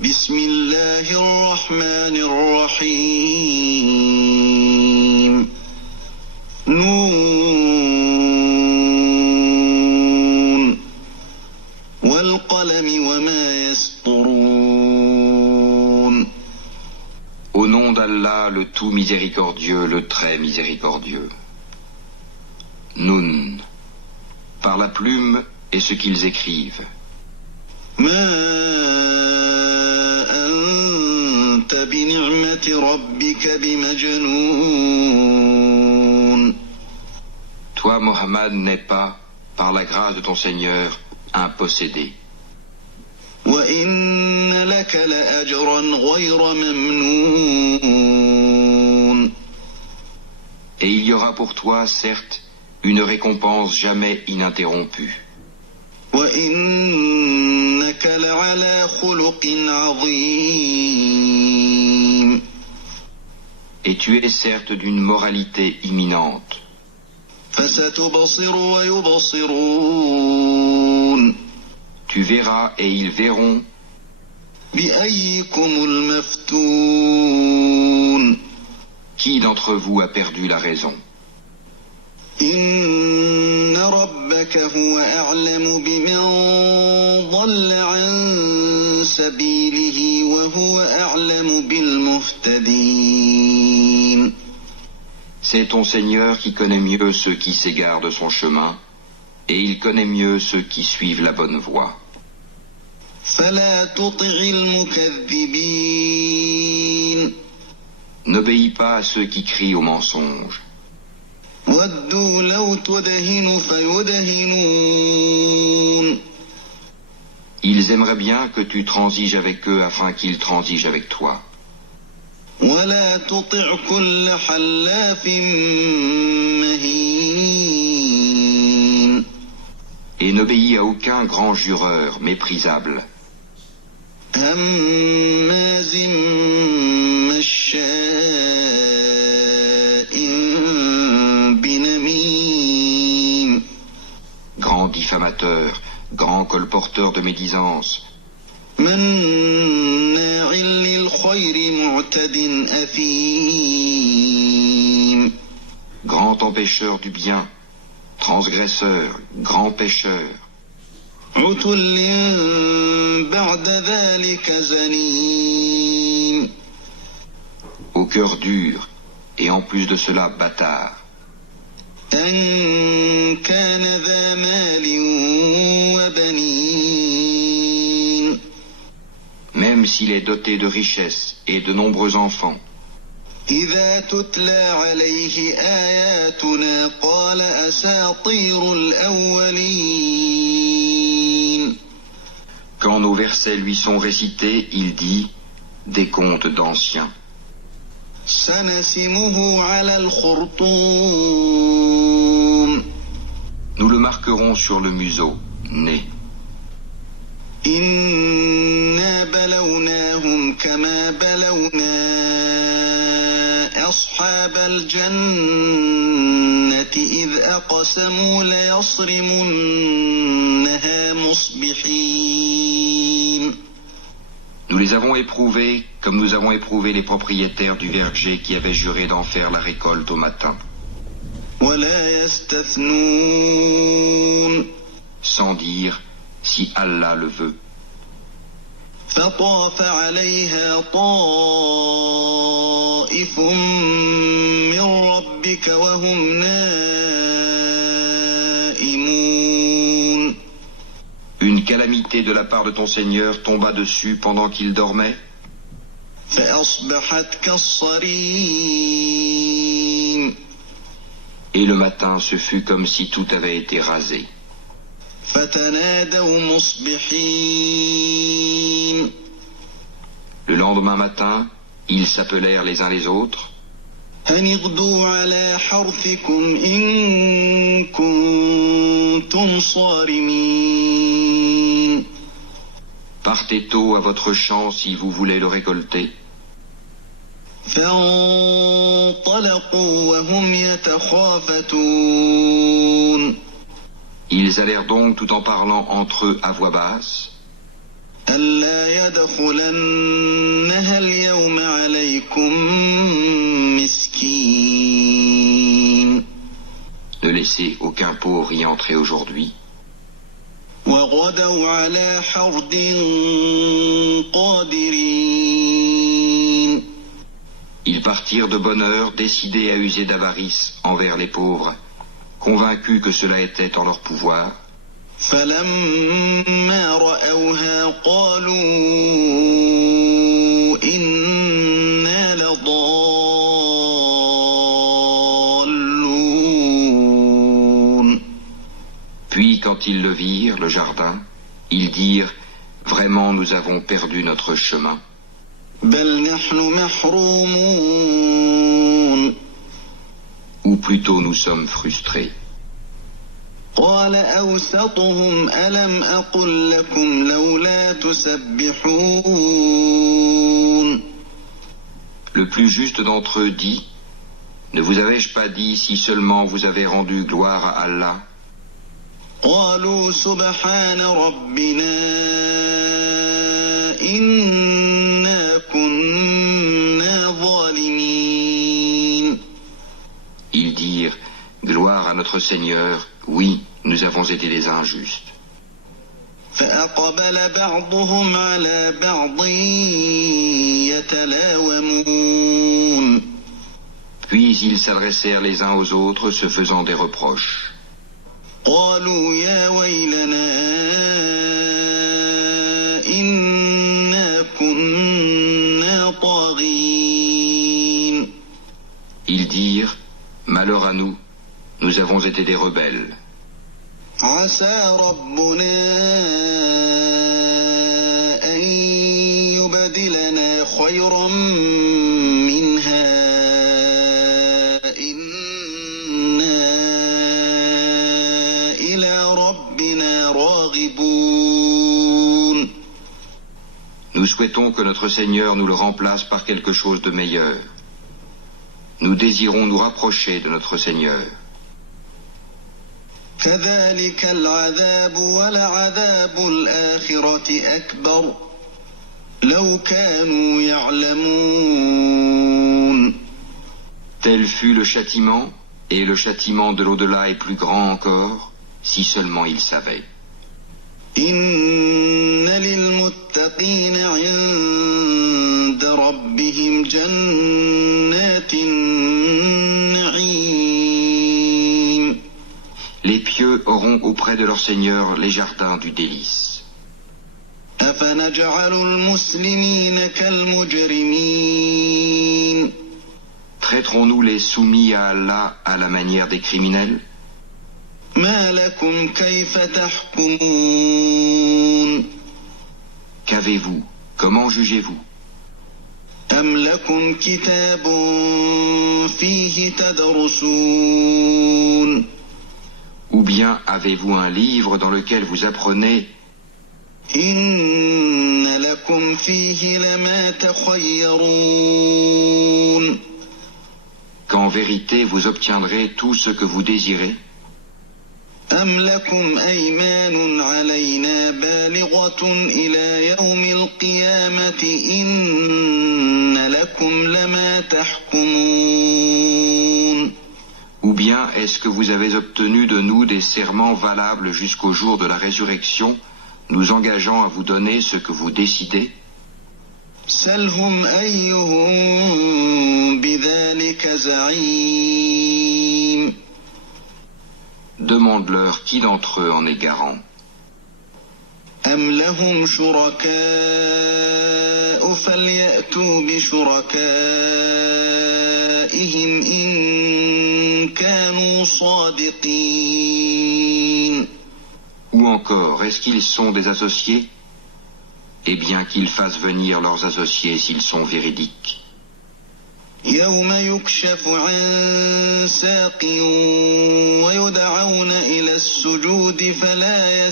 بسم الله الرحمن الرحيم نون والقلم وما يسطرون. Au nom d'Allah, le tout miséricordieux, le très miséricordieux. Nun, par la plume et ce qu'ils écrivent. ما أنت بنعمة ربك بمجنون. Toi, Mohammed, n'es pas, par la grâce de ton Seigneur, un possédé. وإن لك لأجرا غير ممنون. Et il y aura pour toi, certes, une récompense jamais ininterrompue. وإنك لعلى خلق عظيم. Et tu es certes d'une moralité imminente. فستبصر ويبصرون. Tu verras et ils verront. بأيكم المفتون. Qui d'entre vous a perdu la raison? إن ربك هو أعلم بمن ضل عن سبيله وهو أعلم بالمهتدين. C'est ton Seigneur qui connaît mieux ceux qui s'égarent de son chemin, et il connaît mieux ceux qui suivent la bonne voie. فلا تطع المكذبين. N'obéis pas à ceux qui crient au mensonge. ودوا لو تدهن فيدهنون. Ils aimeraient bien que tu transiges avec eux afin qu'ils transigent avec toi. ولا تطع كل حلاف مهين. Et n'obéis à aucun grand jureur méprisable. هماز مشاء بنميم. Grand diffamateur, grand colporteur de médisance, مناع للخير معتد أثيم. grand empêcheur du bien, transgresseur, grand pécheur, عتل بعد ذلك زنيم. au cœur dur, et en plus de cela bâtard, أن كان ذا مال وبنين. même s'il est doté de richesses et de nombreux enfants. إذا تتلى عليه آياتنا قال أساطير الأولين. Quand nos versets lui sont récités, il dit des contes d'anciens. سنسمه على الخرطوم. Nous le marquerons sur le museau, nez. إنا بلوناهم كما بلونا أصحاب الجنة إذ أقسموا ليصرمنها مصبحين. Nous les avons éprouvés comme nous avons éprouvé les propriétaires du verger qui avaient juré d'en faire la récolte au matin. ولا يستثنون. Sans dire si Allah le veut. فطاف عليها طائف من ربك وهم نائمون. Une calamité de la part de ton Seigneur tomba dessus pendant qu'il dormait, فأصبحت كالصريم. et le matin ce fut comme si tout avait été rasé. فتنادوا مصبحين. Le lendemain matin, ils s'appelèrent les uns les autres. أن اغدوا على حرثكم إن كنتم صارمين. Partez tôt à votre champ si vous voulez le récolter. فانطلقوا وهم يتخافتون. Ils allèrent donc tout en parlant entre eux à voix basse. ألا يدخلنها اليوم عليكم مسكين Ne laissez aucun pauvre y entrer aujourd'hui. وغدوا على حرد قادرين Ils partirent de bonne heure, décidés à user d'avarice envers les pauvres, convaincus que cela était en leur pouvoir. فلما رأوها قالوا إنا لضالون Puis, quand ils le virent, le jardin, ils dirent « Vraiment, nous avons perdu notre chemin. بل نحن محرومون Ou plutôt, nous sommes frustrés. » قال أوسطهم ألم أقل لكم لولا تسبحون Le plus juste d'entre eux dit « Ne vous avais-je pas dit si seulement vous avez rendu gloire à Allah ?» قالوا سبحان ربنا إنا كنا ظالمين Ils dirent « Gloire à notre Seigneur, oui, nous avons été des injustes. » فأقبل بعضهم على بعض يتلاومون Puis ils s'adressèrent les uns aux autres, se faisant des reproches. قالوا يا ويلنا إنا كنا طاغين Ils dirent « Malheur à nous, nous avons été des rebelles. عسى ربنا أن يبدلنا خيرا منها إنا إلى ربنا راغبون Nous souhaitons que notre Seigneur nous le remplace par quelque chose de meilleur. Nous désirons nous rapprocher de notre Seigneur. كذلك العذاب ولعذاب الآخرة أكبر لو كانوا يعلمون Tel fut le châtiment, et le châtiment de l'au-delà est plus grand encore, si seulement ils savaient. إن للمتقين عند ربهم جنات النعيم Les pieux auront auprès de leur Seigneur les jardins du délice. أفنجعل المسلمين كالمجرمين Traiterons-nous les soumis à Allah à la manière des criminels? ما لكم كيف تحكمون Qu'avez-vous? Comment jugez-vous? أم لكم كتاب فيه تدرسون Ou bien avez-vous un livre dans lequel vous apprenez? إن لكم فيه لما تخيرون Qu'en vérité vous obtiendrez tout ce que vous désirez? أم لكم أيمان علينا بالغة إلى يوم القيامة إن لكم لما تحكمون Ou bien est-ce que vous avez obtenu de nous des serments valables jusqu'au jour de la résurrection, nous engageant à vous donner ce que vous décidez? سلهم أيهم بذلك زعيم Demande-leur qui d'entre eux en est garant. أم لهم شركاء فليأتوا بشركائهم إن كانوا صادقين Ou encore, est-ce qu'ils sont des associés? Eh bien qu'ils fassent venir leurs associés s'ils sont véridiques. يوم يكشف عن ساق ويدعون إلى السجود فلا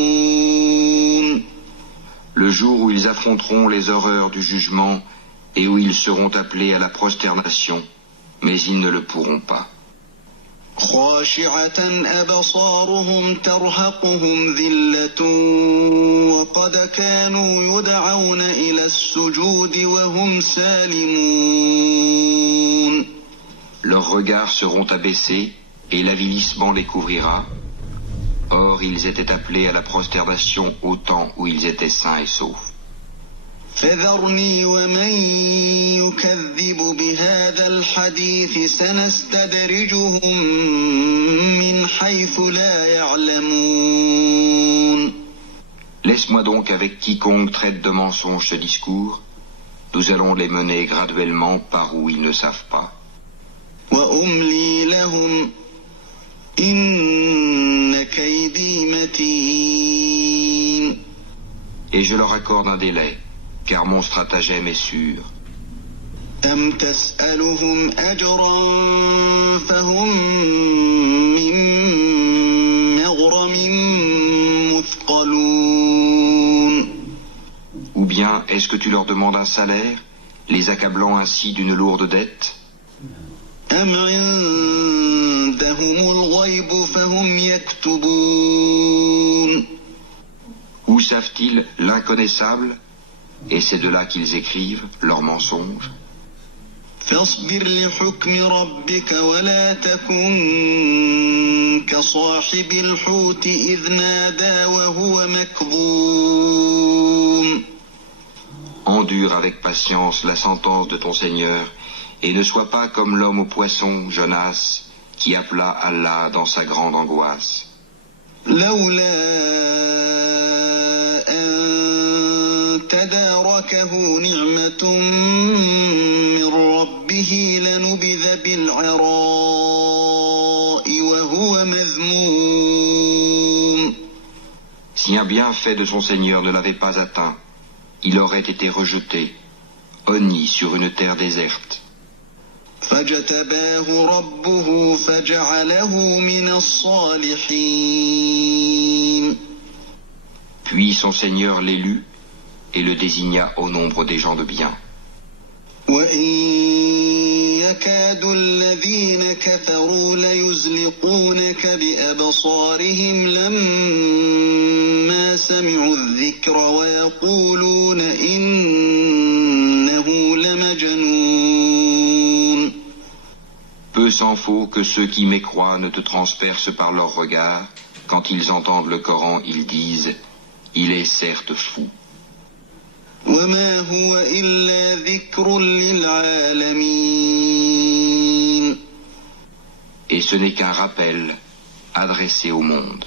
يستطيعون Le jour où ils affronteront les horreurs du jugement et où ils seront appelés à la prosternation, mais ils ne le pourront pas. خاشعة أبصارهم ترهقهم ذلة وقد كانوا يدعون إلى السجود وهم سالمون. Leurs regards seront abaissés et l'avilissement les couvrira. Or, ils étaient appelés à la prosternation au temps où ils étaient sains et saufs. فذرني ومن يكذب بهذا الحديث سنستدرجهم من حيث لا يعلمون. Laisse-moi donc avec quiconque traite de mensonge ce discours. Nous allons les mener graduellement par où ils ne savent pas. وأملي لهم إن كيدي متين. Et je leur accorde un délai, car mon stratagème est sûr. أم تسألهم أجرا فهم من مغرم مثقلون. Ou bien est-ce que tu leur demandes un salaire, les accablant ainsi d'une lourde dette? أم عندهم الغيب فهم يكتبون. Où savent-ils l'inconnaissable? Et c'est de là qu'ils écrivent leurs mensonges. فاصبر لحكم ربك ولا تكن كصاحب الحوت إذ نادى وهو مكظوم. Endure avec patience la sentence de ton Seigneur, et ne sois pas comme l'homme au poisson, Jonas, qui appela Allah dans sa grande angoisse. لولا أن تداركه نعمة من ربه لنبذ بالعراء وهو مذموم. Si un bienfait de son Seigneur ne l'avait pas atteint, il aurait été rejeté, honni sur une terre déserte. فاجتباه ربه فجعله من الصالحين. Puis son Seigneur l'élut et le désigna au nombre des gens de bien. وإن يكاد الذين كفروا ليزلقونك بأبصارهم لما سمعوا الذكر ويقولون إنه لمجنون. Peu s'en faut que ceux qui mécroient ne te transpercent par leurs regards. Quand ils entendent le Coran, ils disent « Il est certes fou ». وما هو إلا ذكر للعالمين. Et ce n'est qu'un rappel adressé au monde.